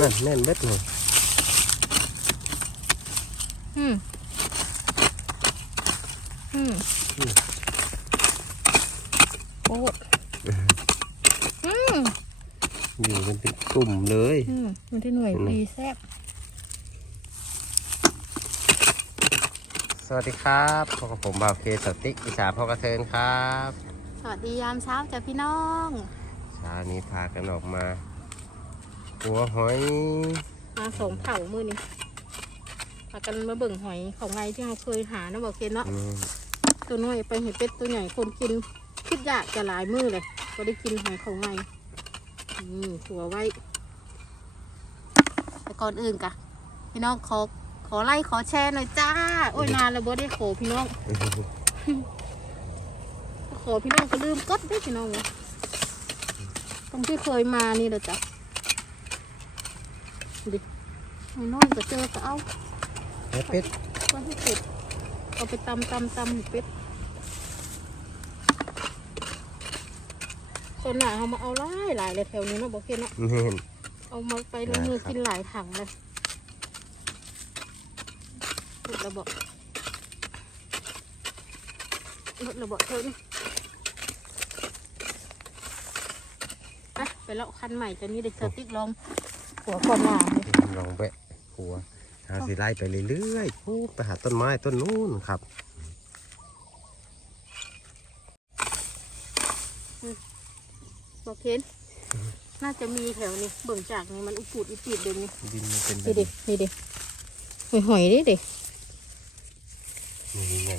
นั่นแน่นเบ็ดเลยอืมอืมโอ้อืมอยู่กันเป็นกลุ่มเลยอืมมันที่หน่วยอืมดีแซ่บสวัสดีครับพบกับผมบ่าวเคสติกอิสาพ่อกระเทินครับ สวัสดียามเช้าจ้ะพี่น้องเช้านี้พากันออกมา หัวหอยมาสองเผามือนี่พากันมาเบิ่งหอยของไงที่เราเคยหานะบอกเคนเนาะอืมตัวน้อยไปเห็นเป็ดตัวใหญ่คนกินคิดอยากจะหลายมือเลยก็ได้กินหอยของไงอืมหัวไว้แต่ก่อนอื่นกะพี่น้องขอขอไล่ขอแชร์หน่อยจ้า โอ้ยนานแล้วบ่ได้ขอพี่น้องขอพี่น้องก็ลืมกดได้พี่น้องเว้ยตรงที่เคยมานี่แหละจ้ะ ดิน้อยๆก็เจอก็เอาแล้วเป็ดก็ให้เป็ดเอาไปตำตำตำให้เป็ดส่วนหนาเขามาเอาหลายหลายเลยแถวนี้เนาะบอกเคนเนาะเน่นเอามาไปลงมือกินหลายถังเลยหมดระเบาหมดระเบาเธอนี่ไปไปเลาะคันใหม่ตัวนี้เด็กเซอร์ติกลอง หัวก่อนหนาเลยลองแบะหัวทางสิไล่ไปเรื่อยๆปุ๊บไปหาต้นไม้ต้นนู้นครับบอกเคนน่าจะมีแถวนี้เบิ่งจากนี่มันอุปูดอุปีดเดี๋ยวนี้ดินมันเป็นแบนี่บดินี่ดิหอยหอยดิดินี่ไง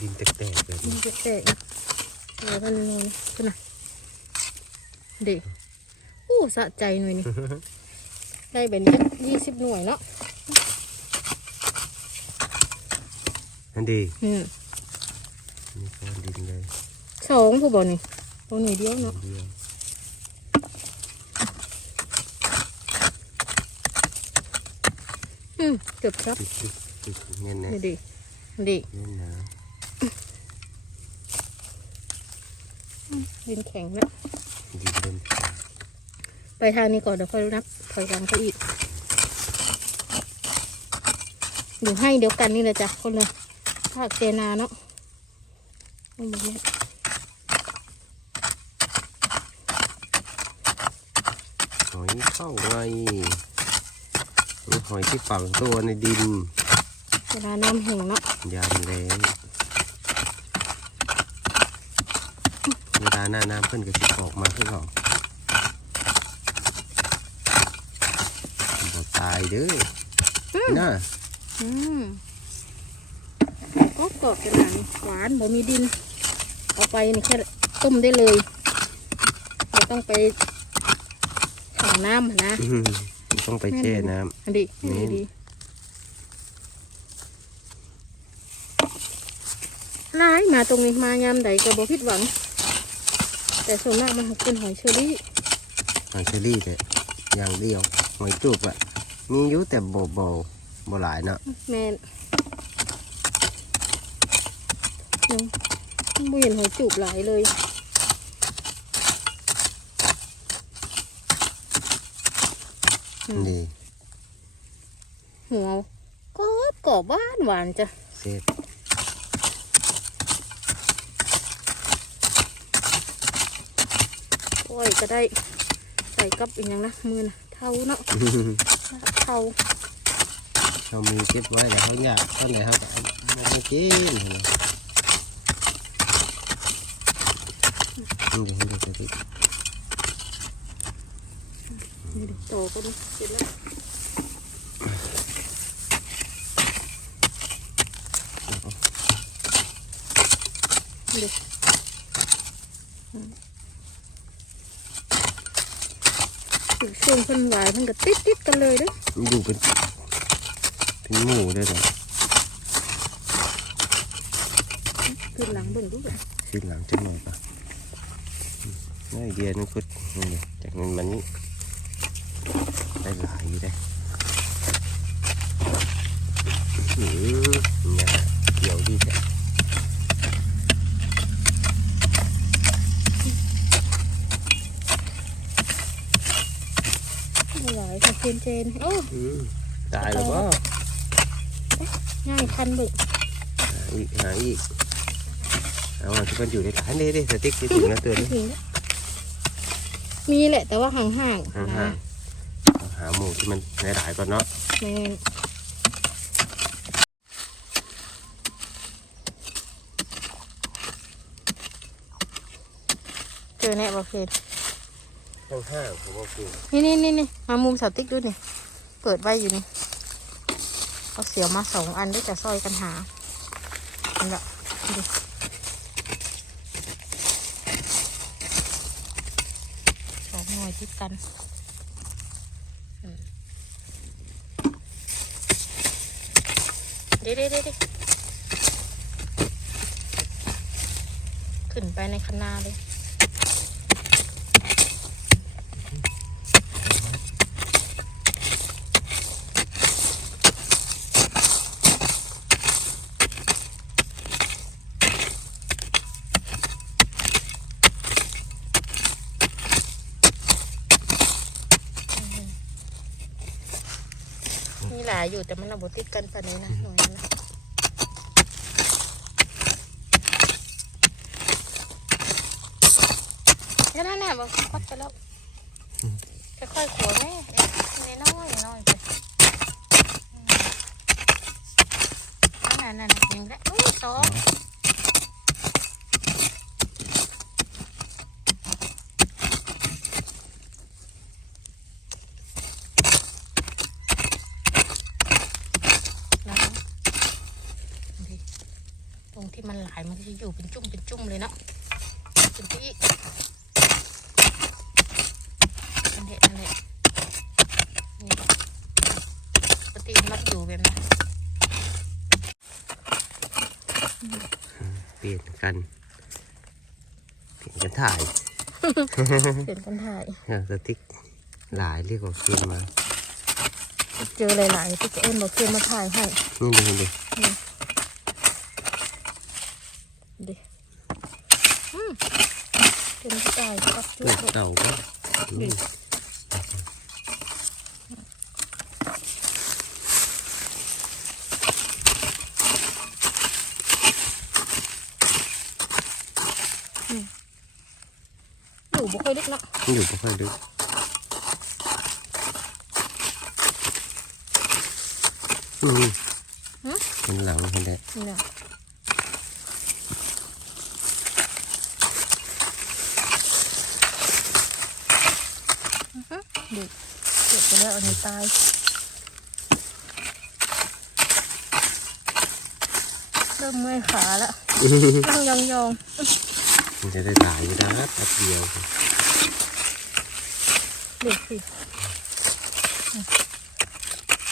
ดินแตกๆแบบมันนี้จะแตกนะเออมันนอนขึ้นนะดิอู้สะใจหน่อยนี่ ได้แบบนี้ยี่สิบหน่วยเนาะนั่นดีอืมมีก้อนดินเลยสองผู้บอกนี่ตัวหน่วยเดียวเนาะเดียวอืมเกือบครับติดติดติดเงี้ยนะนี่ดิดิเงี้ยนะดินแข็งแล้ว ดินเริ่มไปทางนี้ก่อนเดี๋ยวค่อยนับถอยหลังไปอีกเดี๋ยวให้เดี๋ยวกันนี่เลยจ้ะคนเลยภาคเจนาเนาะเอาหมดเลยหอยเข้าไงนี่หอยที่ฝังตัวในดิน เวลาน้ำแห้งเนาะยามแรงเวลา หน้าน้ำเพิ่นก็สิออกมาคือเขาบ่ตายเด้อน่าอืมก็กรอบขนาดนี้หวานบ่มีดิน เอาไปนี่แค่ต้มได้เลยเราต้องไปถังน้ำหั่นนะอื้อหือต้องไปแช่น้อันดีนี่ดีดีร้ายมาตรงนี้มายามใดก็บ่ผิดหวัง แต่ส่วนมากมันเป็นหอยเชอรี่ำหอยเชอรี่แต่อย่างเดียวหอยจูบอะมีอยู่แต่บ่บ่บ่หลายเนาะแมนยังไม่เห็นหอยจูบหลายเลยอืมนี่หัวกรอบกรอบหวานหวานจ้ะเสร็จ โอ้ยก็ได้ใส่กับอีกอย่างนะมือนะเท่าเนาะเท่าเขามีเก็บไว้แล้วเขาอยากเท่าไหร่เขาก็เอามากินนี่เดี๋ยวให้ดูสินี่ดิโตก็นี่เสร็จแล้วนี่ดิอืมถึง ช่วงคนหวายมันก็ติดติดๆกันเลยเด้อมันอยู่เป็นเป็นหมูได้หรอขึ้นหลังเบิ่งดูแบบสิ้นหลังจะหน่อยปะอืมนี่ไอเดียนึงคือนี่เลยจากนั้นมันนี่ได้หลายอยู่ได้หือเนี่ยเกี่ยวดีแต่ เเจนเจนโอ้อืมตายแล้วก็ง่ายคันบึกหาอีกหาอีกเอาอะที่มันอยู่ในฐานเด้เด้สติ๊กที่ถึงนะตัวนี้ถึงแล้วมีแหละแต่ว่าห่างๆห่างนะๆเอาหาหมูที่มันหลายๆก่อนเนาะแม่นเจอแน่บ่เพน ห่างๆผมว่าคือนี่นี่นี่นี่มามุมสาวติ๊กดูนี่เปิดไว้อยู่นี่เอาเสียวมาสองอันด้วยจะซอยกันหาอันละดูสองหน่วยติดกันเด้เด้เด้เด้ขึ้นไปในคันนาเลย มีหลายอยู่แต่มันระบบติดกันปานนี้นะหน่อยนะก็นั่นแหละบอกควัดไปแล้วค่อยๆขัวแม่น้อยๆน้อยๆไปอืมนั่นนั่นนั่นยิงแล้วอุ้ยสองแล้วดิตรงที่มันหลายมันก็จะอยู่เป็นจุ่มเป็นจุ่มเลยเนาะเป็นที่อันเด็ดอันเด็ดนี่ปกติมันอยู่แบบนั้น เปลี่ยนกัน เปลี่ยนกันถ่าย เปลี่ยนกันถ่ายเนี่ยสติ๊กหลายเรียกว่าขึ้นมา เจอหลายๆที่จะเอ็นบอกเพื่อนมาถ่ายให้นี่ดูดิดิอืมเป็นกระต่ายครับจุเลือกกเต่าก็ อืมอยู่บ่ค่อยเล็กเนาะอยู่ไม่ค่อยลึกอืมเป็นหลังคนแหละนี่นะอือฮึเด็กเก็บไปแล้วอันนี้ตายเริ่มเมื่อยขาแล้วนั่งยอง มันจะได้หลายอยู่นะแป๊บเดียวๆเด็กสิอืม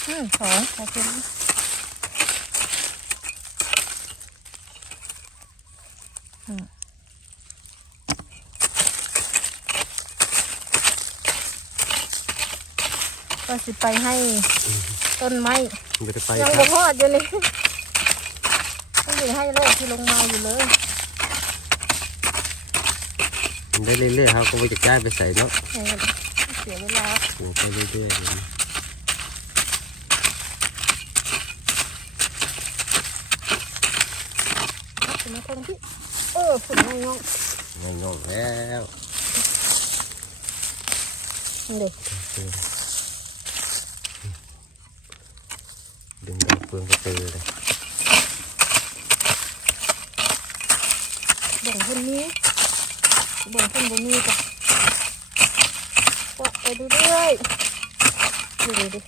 อืมสองโอเคอืมก็สิไปให้ต้นไม้มันจะไปยังครับ่บพอดอยู่เลยต้องอยู่ให้โลกที่ลงมาอยู่เลยมัน ได้เรื่อยๆครับก็ไปจะย้ายไปใส่เนาะให้เสียเวลาปลูกไปเรื่อยๆเลยครับถึงมาตรงที่เออฝุ่นไม่งอกง่ายงงแล้วเด็กดึงดอกเฟืองกระตือเลยแบ่งคนนี้ แบ่งคนบ่มีจ้ะกดไปดูเรื่อยดูดิดิ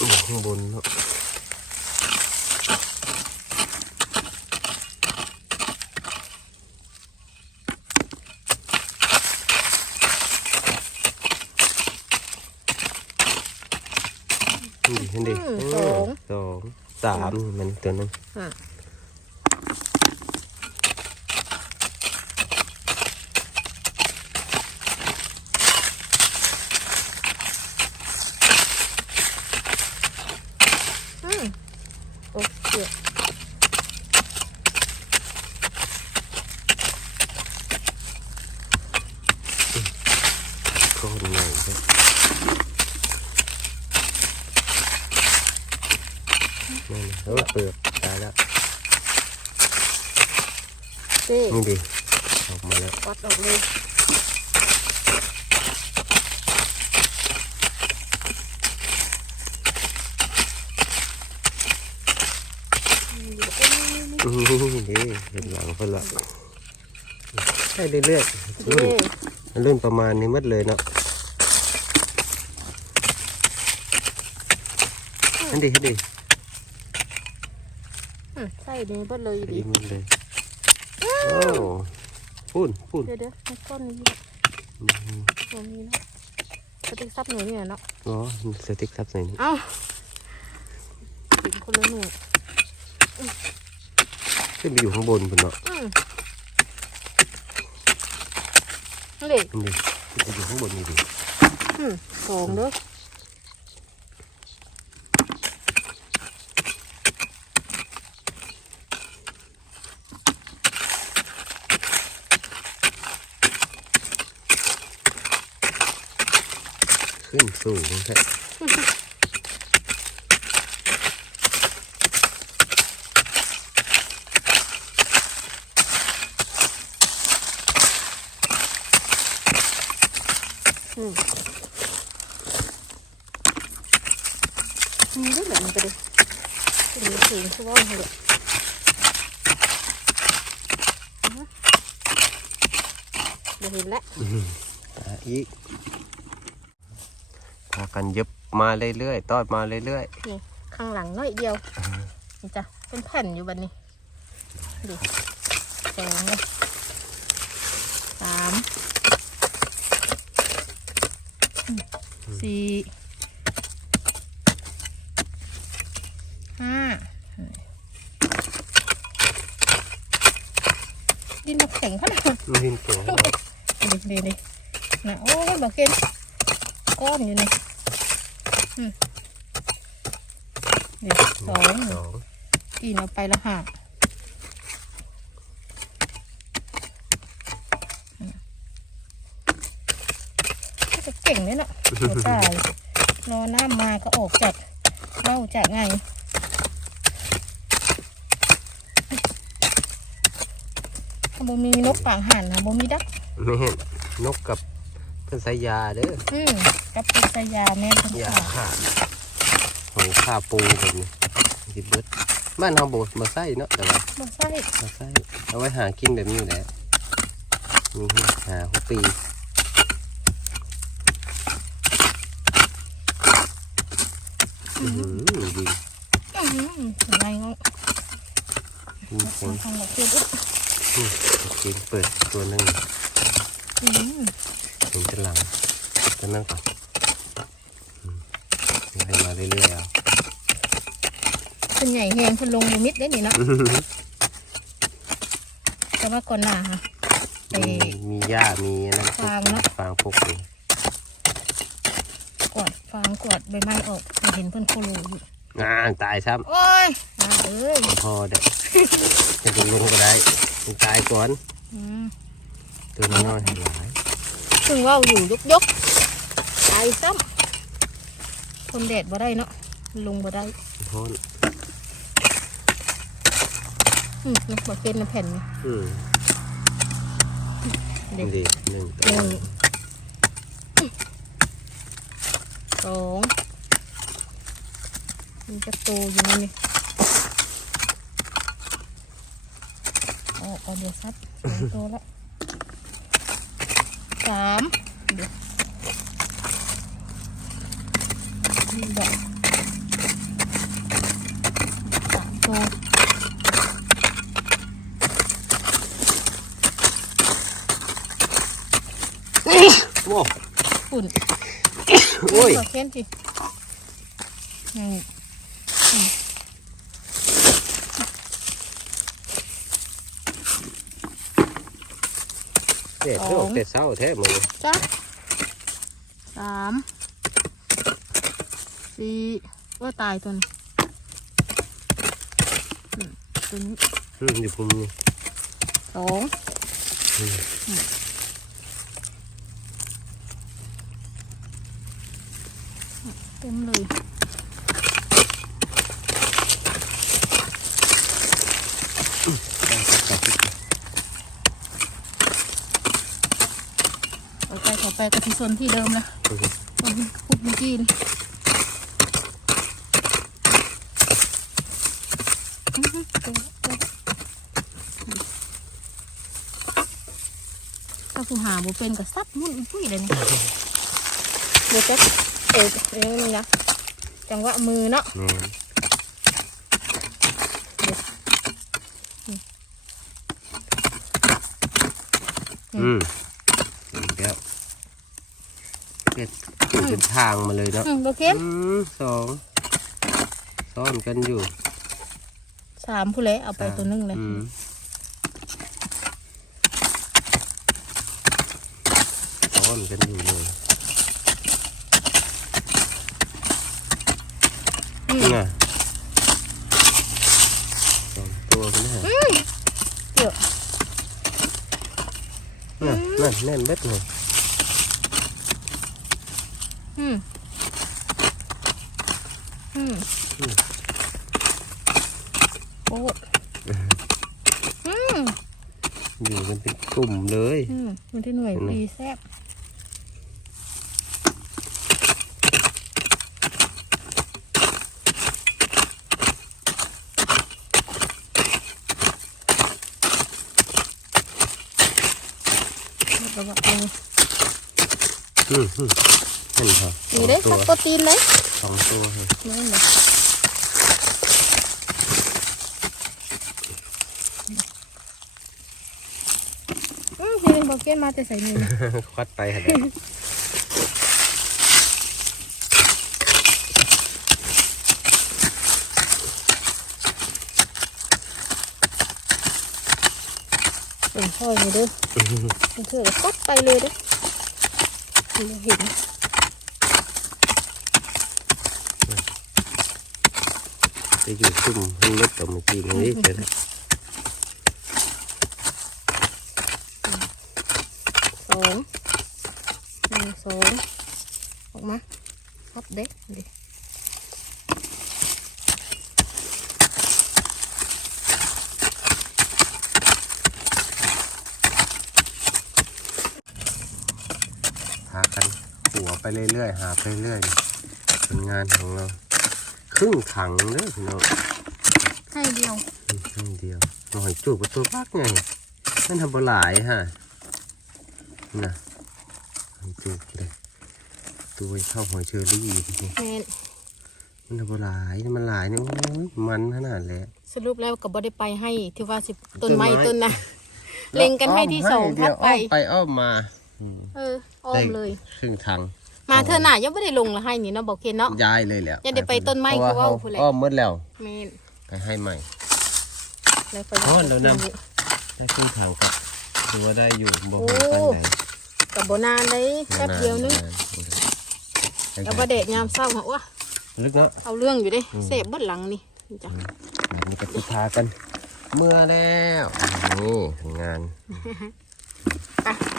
อู้ข้างบนเนาะนี่เห็นดิอืมอืสองมสองสามมันตัวนึง อะอืมโอเค อ นั่นเออเปลือกตายแล้วเจ๊นี่ดิออกมาแล้ววัดออกเลยอืมดีเห็นหลังเพิ่นละใช่เรื่อยๆรุ่นเจ๊รุ่นประมาณนี้หมดเลยเนาะอันดีอันดีอื มใส่ดีเบิดเลยดีดิหมดเลยโอ้พูนพูนเดี๋ยวเดี๋ยวให้ก้อนนี้ตรงนี้นะสติ๊กซับหนูนี่เนาะอ๋อสติ๊กซับใส่นี่เอ้าถึงคนละหนูขึ้นไปอยู่ข้างบนบนเนาะอืมนั่นเด็กอันดีขึ้นไปอยู่ข้างบนนี่ดิอืมสองเด้อ ขึ้นสูงแค่อืมมีได้แบบนี้ก็ได้ขึ้นมาสูงสักวันเลยเดี๋ยวเห็นแล้วอะอี กพากันเย็บมาเรื่อยๆตอดมาเรื่อยนี่ข้างหลังน้อยเดียวนี่จ้ะเป็นแผ่นอยู่บัดนี้ดิสองสามสี่ห้าดินมาแข็งขนาดๆมินเก่งดิดิดินะโอ้ยบอกเกินก้อนอยู่นี่ เดี๋ยวสองสองอีนเอาไปแล้วห่าจะเก่งเลยเนาะหัวตายรอน้ำมาก็ออกจากเล่าจากไงถ้าบ่มีนกปางห่านนะบ่มีดักไม่เห็นนกกับเพื่อนสายยาเด้ออืม กับเป็นสยาแม่นคนยาขาขาหอยขาปูแบบนี้กินเบิดบ้านเฮาโบดมาใส่เนาะแต่ว่าบ่ใช่มาใส่เอาไว้หากินแบบนี้แหละนี่หาหัวปีอือหือดีอื้อหืออะไรเงาะมีคนทำแบบเพื่อนอุ๊ยกินเปิดตัวหนึ่งอื้อหือเห็นจะหลังตัวนั่งก่อนอืมให้มา เรื่อยๆเอาเป็นใหญ่แหงเพิ่นลงอยู่มิดได้นี่เนาะแต่ว่าก่อนหน้าค่ะไป มีมีหญ้ามีอันนั่นฟางเนอะ ฟางพวกนี้กวาดฟางกวาดใบไม้ออกเห็นเพิ่นโคโลอยู่งานตายซ้โอ้ยมาเอ้ยำพอเด็กจะดูลงก็ได้มันตายก่อน อืมตัวน้อยๆหลายซึ่งเว่าอยู่ยกยกตายซ้ำ ทนแดดบ่ได้เนาะลงบ่ได้พ้นอืมนี่บ่เป็นน้ำแผ่นนี่อืมเด็กดีหนึ่งตัวหนึ่งสองมันจะโตอยู่นี่นี่โอ้เอาเดี๋ยวซัดสองตัวละสามเดี๋ยว นี่ดอกสามตัวโอ้ฝุ่นโอ้ยตัวเค้น สีว่าตายตัวนี้ตัวนี้อืมอยู่ผมนี่สองเต็มเลยไปขอไปกระที่โซนที่เดิมนะโซนพุดเมื่อกี้นี่าผู้หาบ่เป็นก็ซับมุ่นปุ้ยเลยนี่เดี๋ยวจะเอ๋เอ้ยนี่นะจังหวะมือเนาะอืมเดี๋ยวเก็ดเป็นทางมาเลยเนาะอืมโอเคสองซ้อนกันอยู่ สามผู้เลยเอาไปตัวหนึงเลย อืมซ้อนกันอยู่เลยอืมน่ะสองตัวกันนะเดี๋ยวน่ะนั่นแน่นเบ็ดเลยอืมอืมโอ้อืมอยู่กันเป็นกลุ่มเลย อืมมันที่หน่วยเห็นไหมดีแซ่บ แล้วก็เอาอืมอืมเห็นเหรอนี่ได้สสัอกงโปตัวรตีนเลยสองตัวเลยนั่นเลยอืมนี่เป็นบอกเก็ตมาแต่ใส่นี่นะควัดไปค่ะ เป็นพ่ออยู่เด้อมันเถื่อกัดไปเลยเด้อไม่เห็นจะอยู่ซุ่มให้เล็ดต่อเมื่อกี้นี้เดี๋ยวนะสองหนึ่งสองออกมาครับเด็กดิากันหัวไปเรื่อยๆหาไปเรื่อยผลงานของเรา ครึ่งถังเด้อพี่น้องให้เดียวครึ่งเดียวหน่อยจูบกับตัวพักไงนั่นทำบหลายฮะน่ะหอยจูบเลยตัวเข้าหอยเชอรี่ทีนี้แมนมันทำบหลายมันหลายเนี่ยโอ้ยมันขนาดแล้วสรุปแล้วก็บ่ได้ไปให้ที่ว่าสิต้นต้นไม้ไม้ต้นนะเล็งกันให้ที่สองเดี๋ทัยดวไปอ้อมไปอ้อมมาอืม เอออ้อมเลย ครึ่งถังมาเธอหน่ายังไม่ได้ลงละให้นี่เนาะบอกเคนเนาะย้ายเลยแหล้วอย่าได้ไปต้นไม้คือว่าพูดแหละอ้อมหมดแล้วแมนไปให้ใหม่แล้วไปอ๋อแล้วนำได้ครึ่งถังครับถือว่าได้อยู่บ่โอ้หูกันไหนกับโบนานเลยแป๊บเดียวนึงแล้วเอาประเดดยามเศร้าเหรอวะลึกเนาะเอาเรื่องอยู่เด้อืมเสพเบิดหลังนี่จ้ะแบบนี้ก็จะพากัน เมื่อแล้วนี่งาน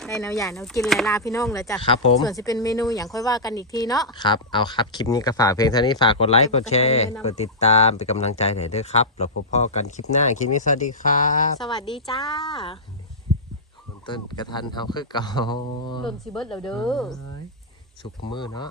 ไปได้แนวใหญ่แนวกินแล้วลาพี่น้องแล้วจ้ะครับผม ส่วนจะเป็นเมนูอย่างค่อยว่ากันอีกทีเนาะครับเอาครับคลิปนี้ก็ฝากเพลงเท่านี้ฝากกดไลค์กดแชร์กดติดตามกดติดตามเป็นกำลังใจให้ด้วยครับเราพบพ่อกันคลิปหน้าคลิปนี้สวัสดีครับสวัสดีจ้าคนต้นกระทันเฮาคือเก่าโดนซีเบิร์ดแล้วเด้อเอ้ยสุกมือเนาะ